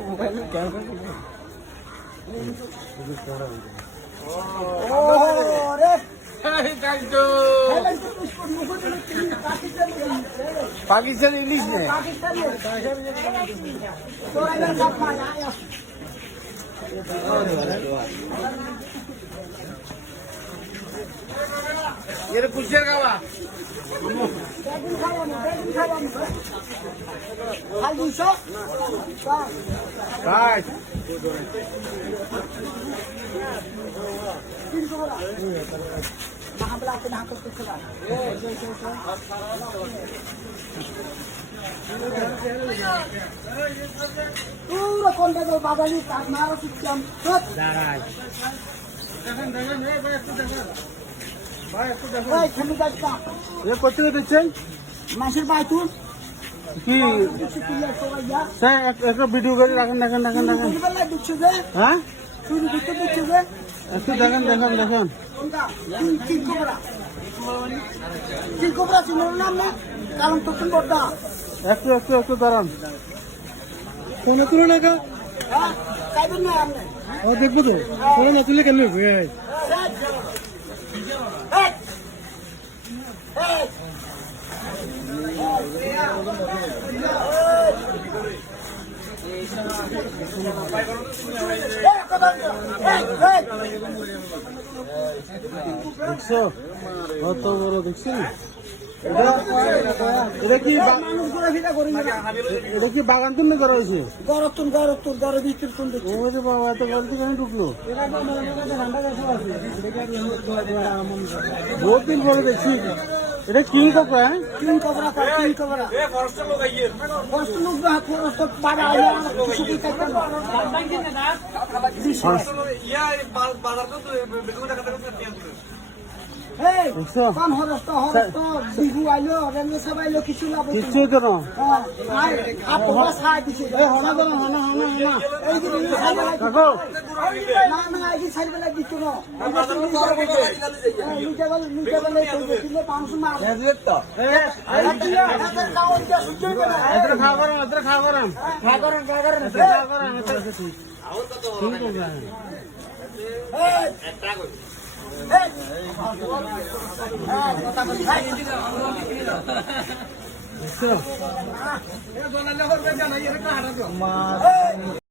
mobile camera Pakistan ইলিশ নেই এর কুশের খাওয়া পুরো কন্ট্রাক্টর বাঙালি তার মারা সিস্টেম করতে দিচ্ছেন মাসের বাইতুল কি একটা ভিডিও করে রাখেন দেখেন দেখেন দেখেন দিচ্ছে যে হ্যাঁ চুরি দিতে দিচ্ছে যে একটু দেখেন দেখেন দেখেন চিলকোবরা চিনোর নাম না কারণ তখন বড়টা একটু একটু একটু দাঁড়ান ফোনে তুলো না কা চাইবেন না আপনি ও দেখবো তো ফোনে না তুলে কেন দেখছো কত বড় দেখছেন এটা কি এটা কি বাগান তুমি করা হয়েছে গরতুন গরতুন গর ভিতর কোন ওরে বাবা এত গলতি কেন ঢুকলো বহুত দিন পরে দেখছি এটা কি কাকা হ্যাঁ কিং কবরা কিং কবরা এ ফরেস্ট লোক আইয়ে ফরেস্ট লোক না ফরেস্ট পাড়া আইয়া কিছু কাটতে বাদ কিনে না ইয়া বাজার তো বেগুন টাকা টাকা এই কোন হরস্ত বিহু আইলো রেমে সব আইলো কিছু লাভ কিছু কেন আপনারা সাই দিছে এই হনা কেন হনা হনা হনা এই যে কাকু না না এই যে সাইড বেলা দিছো না নিচে বলে দিলে 500 মার এজেট তো এত খাওয়া করেন এত খাওয়া করেন খাওয়া করেন খাওয়া করেন খাওয়া করেন আউট তো ঠিক আছে এই একটা কই মাছ